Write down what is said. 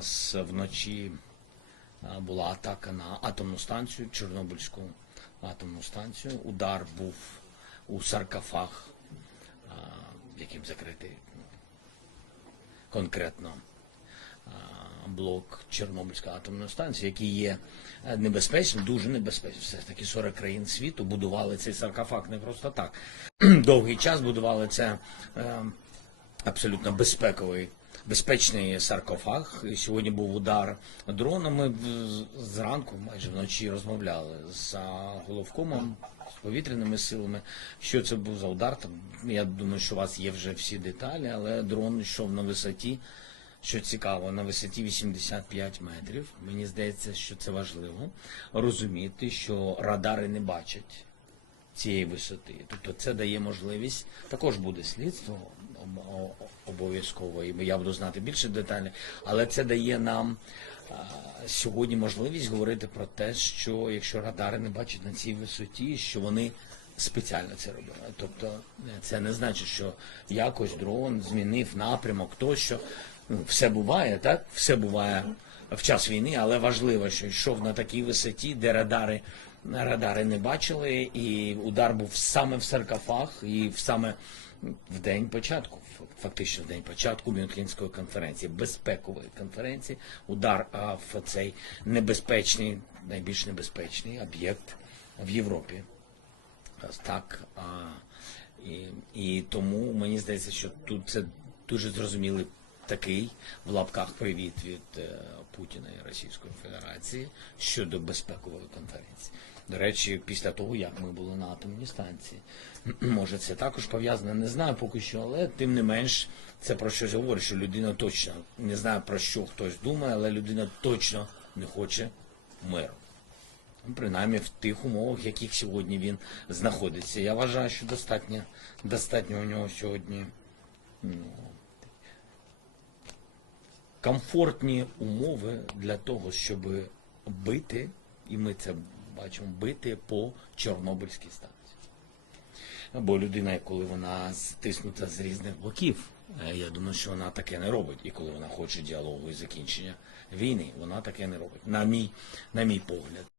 нас вночі була атака на атомну станцію, Чорнобильську атомну станцію. Удар був у саркофаг, яким закритий конкретно блок Чорнобильської атомної станції, який є е, небезпечним, дуже небезпечним. Все ж таки 40 країн світу будували цей саркофаг не просто так. Довгий час будували це е, абсолютно безпековий. Безпечний саркофаг. Сьогодні був удар дроном. Ми в- зранку, майже вночі, розмовляли з головкомом, з повітряними силами. Що це був за удар? Там я думаю, що у вас є вже всі деталі, але дрон йшов на висоті що цікаво, на висоті 85 метрів. Мені здається, що це важливо розуміти, що радари не бачать цієї висоти. Тобто це дає можливість, також буде слідство обов'язково, і я буду знати більше деталей, але це дає нам сьогодні можливість говорити про те, що якщо радари не бачать на цій висоті, що вони спеціально це робили. Тобто е, це не значить, що якось дрон змінив напрямок, тощо. Ну, все буває, так? Все буває в час війни, але важливо, що йшов на такій висоті, де радари, радари не бачили, і удар був саме в саркофаг, і саме в день початку, фактично в день початку Мюнхенської конференції, безпекової конференції, удар в цей небезпечний, найбільш небезпечний об'єкт в Європі. Так. І, і тому мені здається, що тут це дуже зрозумілий такий в лапках привіт від е, Путіна і Російської Федерації щодо безпекової конференції. До речі, після того, як ми були на атомній станції, може це також пов'язано, не знаю поки що, але тим не менш це про щось говорить, що людина точно не знаю про що хтось думає, але людина точно не хоче миру. Ну, принаймні в тих умовах, в яких сьогодні він знаходиться. Я вважаю, що достатньо, достатньо у нього сьогодні ну, комфортні умови для того, щоб бити, і ми це бачимо, бити по Чорнобильській станції. Бо людина, коли вона стиснута з різних боків, е, я думаю, що вона таке не робить. І коли вона хоче діалогу і закінчення війни, вона таке не робить. На мій, на мій погляд.